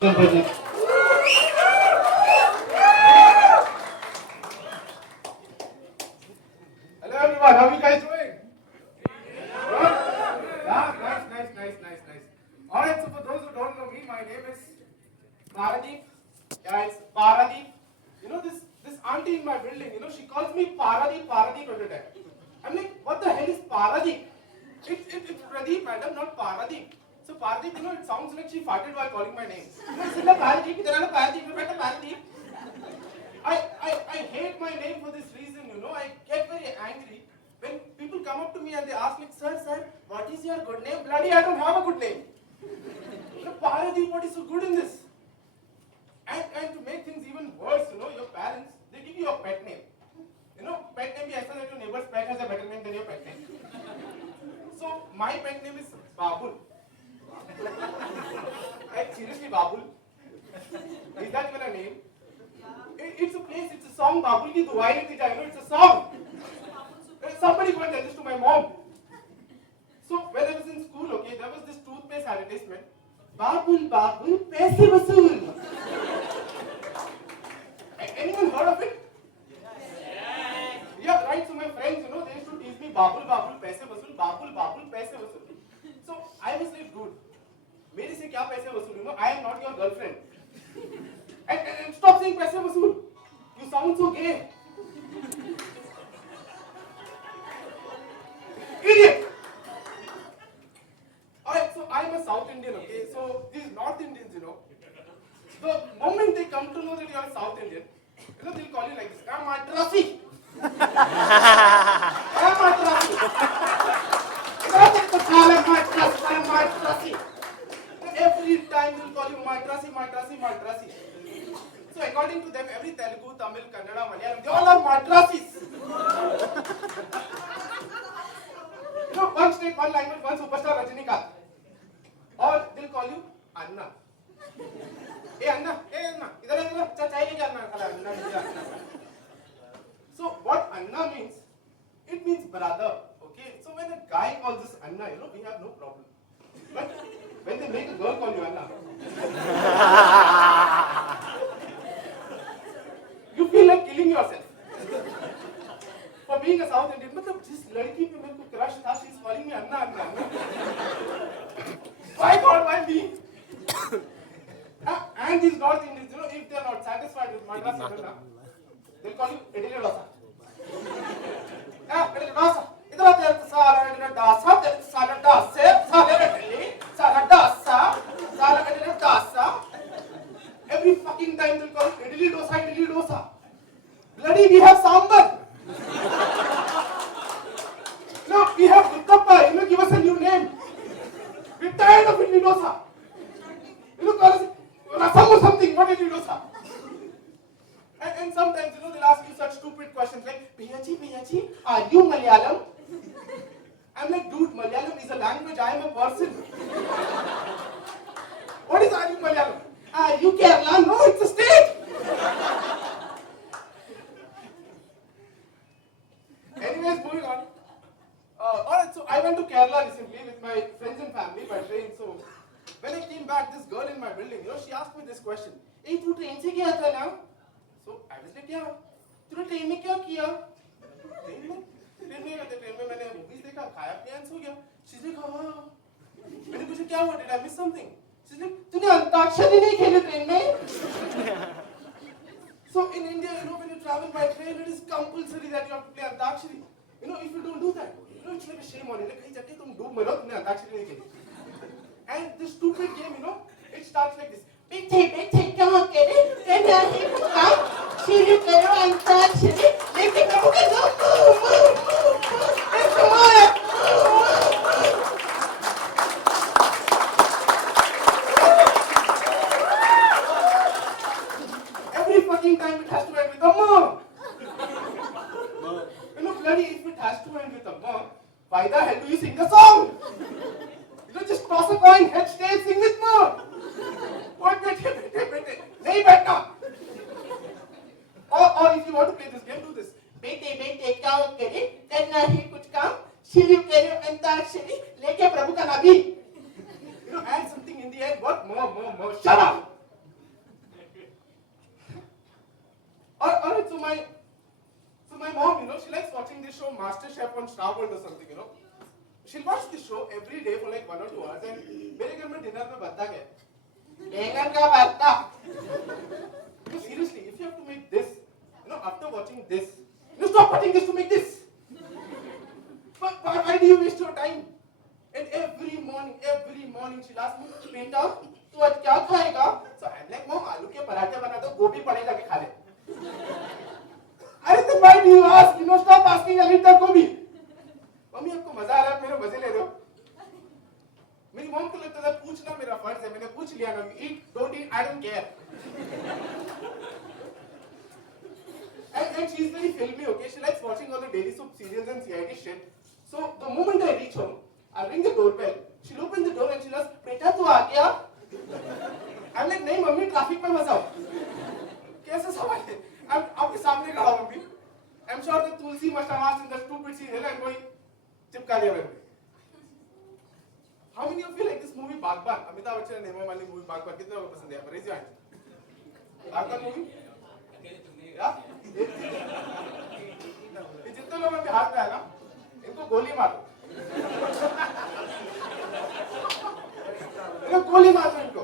Hello everyone, how are you guys doing? Good? Yeah, nice. Alright, so for those who don't know me, my name is Paradeep. Yeah, it's Paradeep. You know this auntie in my building, she calls me Paradeep every time. I'm like, what the hell is Paradeep? It's Pradeep, madam, not Paradeep. So Paradeep, it sounds like she farted while calling my name. It's not Paradeep, it's not Paradeep, it's not Paradeep. I hate my name for this reason, I get very angry when people come up to me and they ask like, sir, what is your good name? Bloody, I don't have a good name. Paradeep, what is so good in this? And to make things even worse, your parents, they give you a pet name. Pet name is that your neighbor's pet has a better name than your pet name. So my pet name is Babul. Like seriously, Babul? Is that even a name? It's a place, it's a song, Babul ki duai le di jaye, it's a song. Somebody go and tell this to my mom. So when I was in school, okay, there was this toothpaste advertisement. Babul, paise vasool. Anyone heard of it? Yes. Yeah, right. So my friends, they used to tease me, Babul, paise vasool, Babul, paise vasool. So I was like, dude, मेरे से क्या पैसे वसूल? I am not your girlfriend. And stop saying पैसे वसूल. You sound so gay. Idiot. Alright, so I am a South Indian, okay? So these North Indians, the moment they come to know that you are a South Indian, they'll call you like this. I'm Madrasi. I'm Madrasi. I'm Madrasi. Every time they'll call you Madrasi. So according to them, every Telugu, Tamil, Kannada, Malayalam, they all are Madrasis. One state, one language, one superstar, Rajinikanth. Or they'll call you Anna. Hey Anna, idhar, chai leke Anna. So what Anna means, it means brother, okay? So when a guy calls us Anna, we have no problem. But when they make a girl call you Anna, you feel like killing yourself. For being a South Indian, जिस लड़की पे मेरे को crush था, she's calling me Anna. Why God, why me? And these North Indians, if they are not satisfied with Madras, they'll call you Idili Dosa. Idili Dosa. Idhar aate sara Idili Dosa, sara Dosa, sara Idili, sara Dosa, sara Idili Dosa. Every fucking time they'll call you Idili Dosa. Bloody, we have Sambar. No, we have Uttappa. Give us a new name. We're tired of Idli Dosa. Call us Rasam or something, not Idli Dosa. And sometimes, they'll ask you such stupid questions like, Piyachi, are you Malayalam? I'm like, dude, Malayalam is a language, I am a person. What is are you Malayalam? Are you Kerala? No, it's a state. Anyways, moving on. Alright, so I went to Kerala recently with my friends and family by train. So when I came back, this girl in my building, she asked me this question. Hey, you train se gaya tha na? So I was like, yeah. तूने train में क्या किया? Train में मैंने movies देखा, खाया पिया and सो गया. She's like, हाँ. मैंने पूछा क्या हुआ? Did I miss something? She's like, तूने अंताक्षरी नहीं खेली train में? So in India, when you travel by train, it is compulsory that you have to play Antakshari. If you don't do that, it's like a shame on you. Like, hey, तुम डूब मरो, तुमने Antakshari नहीं खेली. And this stupid game, it starts like this. बेटे क्या करे? कहना है काम शुरू करो Antakshari. लेकिन मुझे every fucking time it has to end with a ma. Bloody, if it has to end with a ma, why the hell do you sing the song? Just toss a coin, head, tail, sing with ma. What, bete? Nahi betna. Or if you want to play this game, Master Chef on Star World or something, you know. She'll watch the show every day for like 1 or 2 hours and मेरे घर में dinner में बनता क्या है? बैंगन का भरता. No, seriously, if you have to make this, you know, after watching this, you know, stop watching this to make this. But why do you waste your time? And every morning she'll ask me, बेटा, तू आज क्या खाएगा? So I'm like, Mom, आलू के पराठे बना दो, गोभी पड़ेगा के खा ले. अरे तो why do you ask? You know, stop asking. I'll eat that गोभी. मम्मी आपको मजा आ रहा है, मेरे मजे ले रहे हो. मेरी मॉम को लगता था पूछना मेरा फर्ज है, मैंने पूछ लिया ना. Eat, don't eat, I don't care. And she's very filmy, okay? She likes watching all the daily soap serials and CID shit. So the moment I reach home, I'll ring the doorbell. She'll open the door and she'll ask, "बेटा तू आ गया?" I'm like, "नहीं mummy, traffic में फंसा हूँ." कैसा सवाल है? I'm आपके सामने खड़ा हूँ mummy. I'm sure that Tulsi must have asked in the stupid serial and कोई चिपका दिया मेरे पे. How many of you like this movie बागबान? अमिताभ बच्चन ने नेमा वाली मूवी बागबान कितने लोगों को पसंद है? Raise your hand. बागबान मूवी? या? ये जितने लोग अभी हाथ में है ना, इनको गोली मारो. गोली मारो इनको.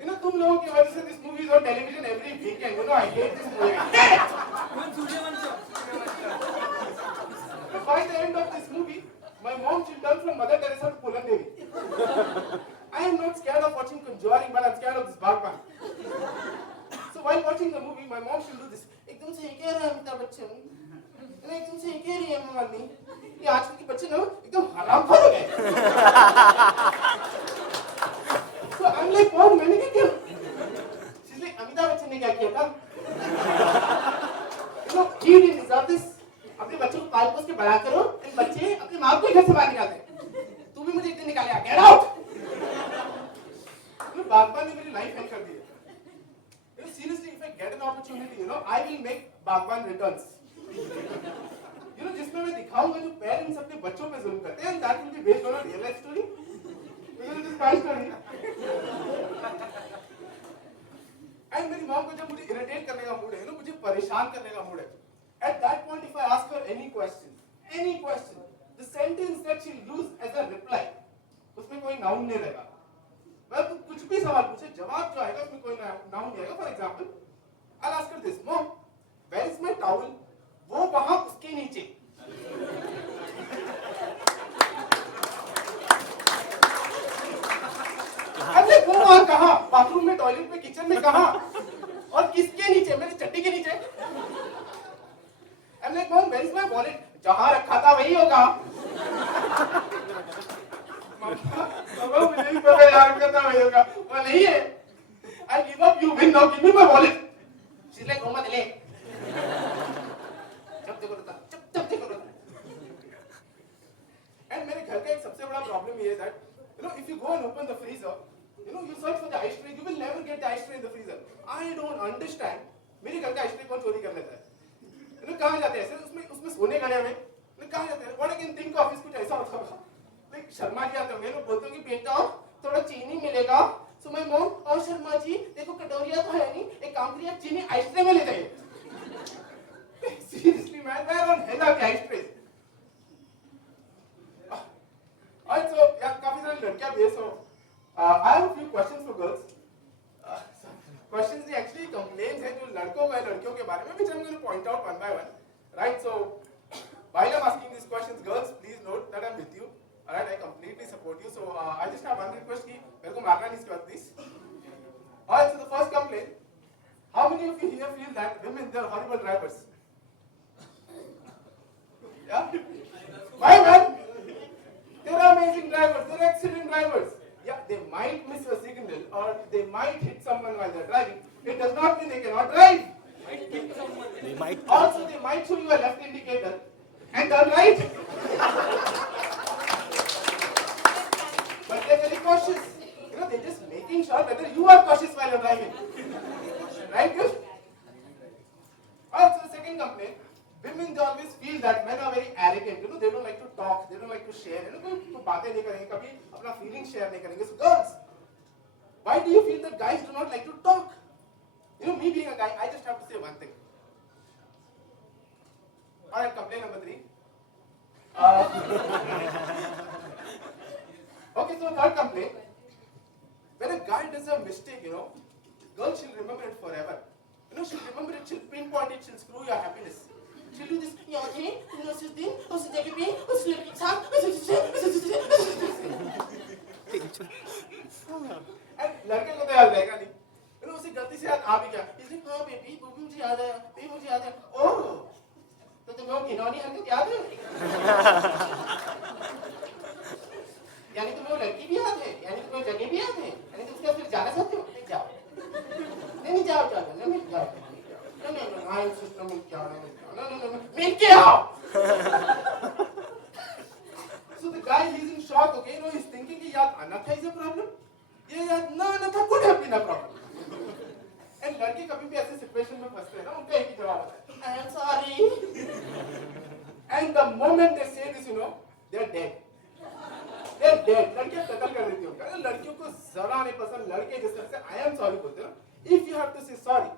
You know, तुम लोगों की वजह से this movie is on television every weekend. You know, I hate this movie. By the end of this movie, my mom should turn from Mother Teresa to Pulan Devi. I am not scared of watching Conjuring, but I'm scared of this Bhagwan. So while watching the movie, my mom should do this. एकदम सही कह रहा है अमिताभ बच्चन. एकदम सही कह रही है मम्मी. ये आजकल के बच्चे ना एकदम हरामखोर हो गए. So I'm like, Mom, मैंने क्या किया? She's like, अमिताभ बच्चन ने क्या किया था? You know, he didn't deserve this. अपने बच्चों को पाल पोस के बड़ा करो, इन बच्चे अपने माँ को ही घर से बाहर निकालते हैं. तू भी मुझे एक दिन निकालेगा. Get out! You know, बागबान ने मेरी लाइफ हेल्प कर दी है. You know, seriously, if I get an opportunity, you know, I will make बागबान returns. You know, जिसमें मैं दिखाऊंगा जो पेरेंट्स अपने बच्चों पे जुल्म करते हैं, and that will be based on a real life story. Because it is my story. And मेरी मॉम को जब मुझे इरिटेट करने का मूड है, ना मुझे परेशान करने का मूड है. At that point, if I ask her any question, the sentence that she'll use as a reply, उसमें कोई noun नहीं रहेगा. वह कुछ भी सवाल पूछे, जवाब जो आएगा उसमें कोई noun नहीं आएगा. For example, I'll ask her this, Mom, where is my towel? वो वहाँ उसके नीचे. अरे वो वहाँ कहाँ? बाथरूम में, टॉयलेट में, किचन में कहाँ? और किसके नीचे? मेरी चड्डी के नीचे. I'm like, Mom, where is my wallet? जहाँ रखा था वही होगा. मम्मा मुझे भी पता है जहाँ रखा था वही होगा. वो नहीं है. I give up. You win now. Give me my wallet. She's like, मम्मा ले. जब देखो रहता. And मेरे घर का एक सबसे बड़ा प्रॉब्लम ये है that, you know, if you go and open the freezer, you know, you search for the ice tray, you will never get the ice tray in the freezer. I don't understand. मेरे घर का ice tray कौन चोरी कर लेता है? You know, कहाँ जाते हैं ऐसे? उसमें सोने गड़े हुए. You know, कहाँ जाते हैं? What I can think of is कुछ ऐसा होता होगा. Like शर्मा जी आते होंगे, लोग बोलते होंगे बेटा थोड़ा चीनी मिलेगा. So my mom, और शर्मा जी देखो कटोरिया तो है नहीं, एक काम करिए आप चीनी ice tray में ले जाइए. Seriously man, where on hell are the ice trays? Alright, so yeah, काफी सारी लड़कियां बेस हो. I have a few questions for girls. Questions they actually complaints है जो लड़कों व लड़कियों के बारे में, which I'm going to point out one by one. Right, so while I'm asking these questions, girls, please note that I'm with you. Alright, I completely support you. So I just have one request कि मेरे को मारना नहीं इसके बाद please. Alright, so the first complaint. How many of you here feel that women they're horrible drivers? Yeah. Why man? They're amazing drivers. They're excellent drivers. Yeah, they might miss a signal or they might hit someone while they're driving. It does not mean they cannot drive. Also, they might show you a left indicator and turn right. But they're very cautious. You know, they're just making sure whether you are cautious while you're driving. Right, good? Also, the second complaint. Women they always feel that men are very arrogant. You know, they don't like to talk, they don't like to share. You know, कोई बातें नहीं करेंगे, कभी अपना feeling share नहीं करेंगे. So girls, why do you feel that guys do not like to talk? You know, me being a guy, I just have to say one thing. Alright, complaint number 3. Okay, so third complaint. When a guy does a mistake, girl, she'll remember it forever. She'll remember it, she'll pinpoint it, she'll screw your happiness. She'll do this, and लड़के को तो याद रहेगा नहीं. उसे गलती से याद आ भी गया. He's like, हाँ बेबी, वो भी मुझे याद है, बेबी मुझे याद है. ओह, तो तुम्हें वो घिनौनी हरकत याद है? यानी तुम्हें वो लड़की भी याद है, यानी तुम्हें जगह भी याद है, यानी तुम उसके फिर जाना चाहते हो? नहीं जाओ, नहीं जाओ, नहीं जाओ, no, I insist, no, मिल के आओ. So the guy, he's in shock, okay, he's thinking कि याद Anatha is a problem. ये याद ना Anatha could have been a problem. And लड़के कभी भी ऐसे सिचुएशन में फंसते हैं ना, उनका एक ही जवाब होता है, I am sorry. And the moment they say this, they're dead. They're dead. लड़कियां कत्ल कर देती होंगी. लड़कियों को जरा नहीं पसंद लड़के जिस तरह से I am sorry बोलते हैं. If you have to say sorry,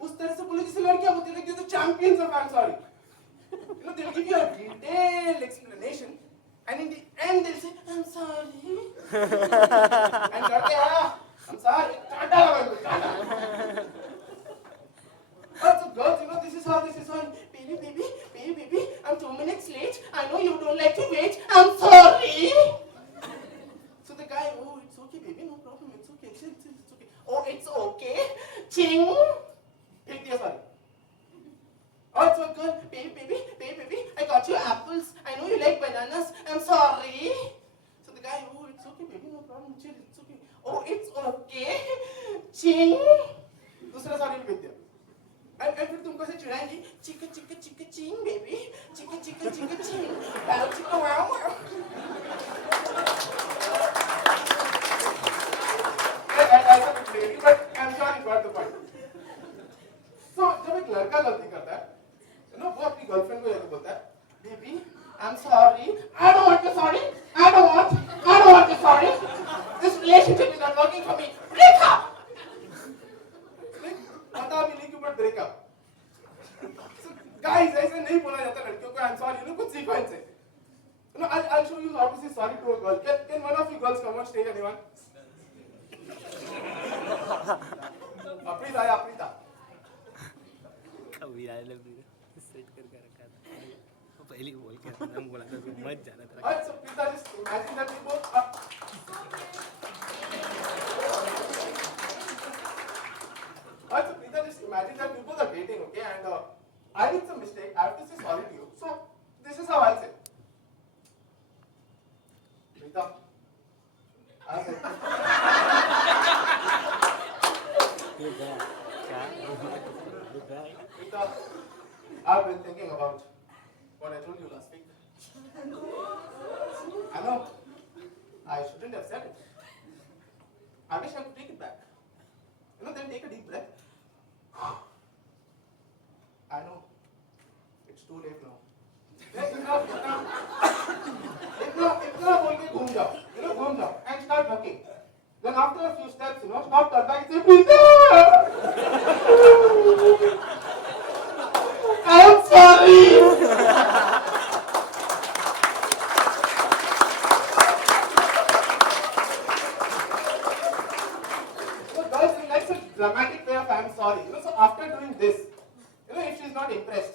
उस तरह से बोलो जिससे लड़कियां बोलती हैं, they're the champions of I'm sorry. They'll give you a detailed explanation, and in the end they'll say I'm sorry. And लड़के I'm sorry. टाटा लगा Tata. So girls, this is how. Baby, I'm 2 minutes late. I know you don't like to wait. I'm sorry. So the guy, oh, it's okay, baby, no problem. It's okay. It's okay. Oh, it's okay. Ching. Take the sorry. Oh, it's okay, girl. Baby, I got you apples. I know you like bananas. I'm sorry. So the guy, oh, it's okay, baby, no problem. Chill, it's okay. Oh, it's okay. Ching. दूसरा sorry भी भेज दिया. And फिर तुमको से चिढ़ाएंगी, चिका चिंग baby, चिका चिंग, पैरो चिका वाव. ऐसा कुछ नहीं, but I'm sure you got the point. So जब एक लड़का गलती करता है, वो अपनी गर्लफ्रेंड को जाके बोलता है, baby, I'm sorry, I don't want you sorry. This relationship is not working for me. Break up. पता भी नहीं क्यों बट ब्रेकअप. Guys, ऐसे नहीं बोला जाता लड़कियों को I'm sorry. कुछ सीखो इनसे. I'll show you how to say sorry to a girl. Can one of you girls come on stage, anyone? Aprita. कभी आए लग सेट करके रखा था. वो पहले बोल के हम बोला था मत जाना था. Alright, so Prita, just imagine that we both Alright, so Prita, just imagine that we both are dating, okay? And I did some mistake. I have to say sorry to you. So this is how I'll say. Prita, I'll say. Prita, I've been thinking about what I told you last week. I know. I shouldn't have said it. I wish I could take it back. Then take a deep breath. I know. It's too late now. इतना बोल के घूम जाओ and start walking. Then after a few steps, stop, turn back and say, Prita! I'm sorry! Dramatic way of I'm sorry. So after doing this, if she's not impressed,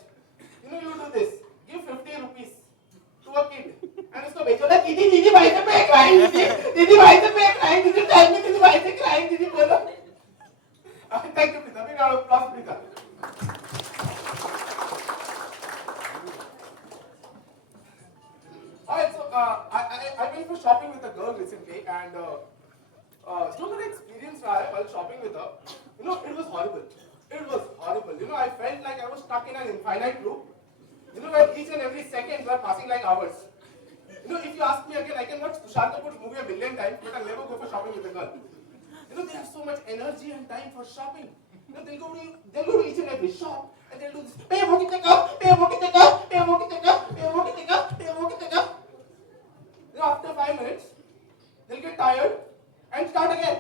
you do this. Give 50 rupees to a kid. And usko becho na, Didi, why is the pay crying? Didi, why is the pay crying? Didi, tell me, Didi, why is it crying? Didi, bolo. Thank you, Prita. Big round of applause, Prita. Alright, so I went for shopping with a girl recently, and so many experience while shopping with her. It was horrible. I felt like I was stuck in an infinite loop. Where each and every second were passing like hours. If you ask me again, I can watch Tushar Kapoor's movie a million times, but I'll never go for shopping with a girl. They have so much energy and time for shopping. They'll go to each and every shop and they'll do this. Pay wo kitne ka? After 5 minutes, they'll get tired and start again.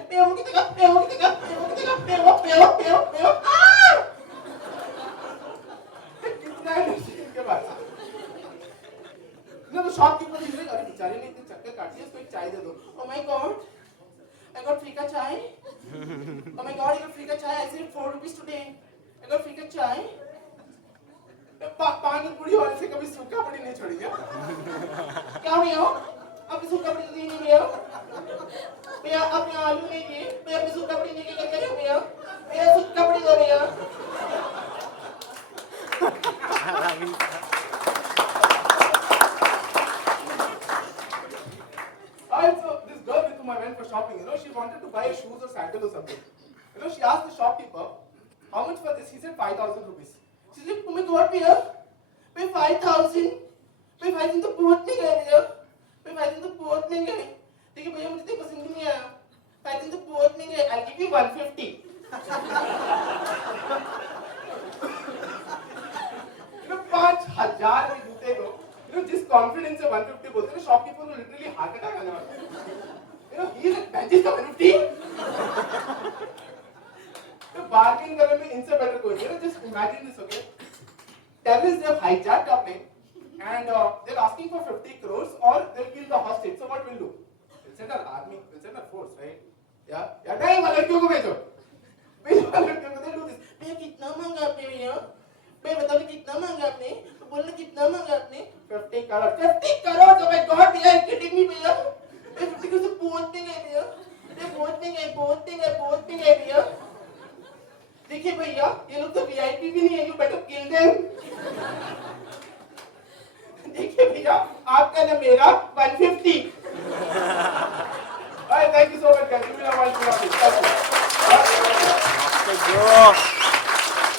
God, you got free ka chai. I said 4 rupees today. I got free ka chai. पानी पूरी वाले से कभी सूखा पड़ी नहीं छोड़ी क्या? क्या भैया? आपने सूखा पड़ी दी नहीं भैया? भैया आपने आलू नहीं दिए? भैया आपने सूखा पड़ी नहीं क्या कर रहे हो भैया? भैया सूखा पड़ी दो भैया. Also, this girl with whom I went for shopping, she wanted to buy a shoes or sandal or something. She asked the shopkeeper, how much for this? He said 5,000 rupees. She said, oh my God, भैया, मैं 5,000, मैं 5,000 तो बहुत नहीं गए भैया, मैं 5,000 तो बहुत नहीं गए. देखिए भैया मुझे तो पसंद नहीं आया, 5,000 तो बहुत नहीं गए. I'll give you 150. 5,000 के जूते को, जिस कॉन्फिडेंस से 150 बोलते हैं, शॉपकीपर को लिटरली हार्ट अटैक आने वाला है. He is like, "Benji का 150." तो बार्गेन करने में इनसे बेटर कोई नहीं है. Just imagine this, okay? Terrorists, they have hijacked our plane and they're asking for 50 crores or they'll kill the hostage. So what we'll do? We'll send our army, we'll send our force, right? Yeah. नहीं वाले लड़कियों को भेजो. भेजो वाले लड़कियों को. They'll do this. भैया कितना मांगा आपने भैया? भैया बताओ कितना मांगा आपने? तो बोलना कितना मांगा आपने? 50 crores. 50 crores? Oh my God, भैया, are you kidding me भैया? 50 crores तो बहुत नहीं गए भैया. बहुत नहीं गए भैया. देखिए भैया, ये लोग तो वीआईपी भी नहीं है. You better kill them. देखिए भैया, आपका ना मेरा 150. Alright, thank you so much guys. Give me a round of applause. Thank you.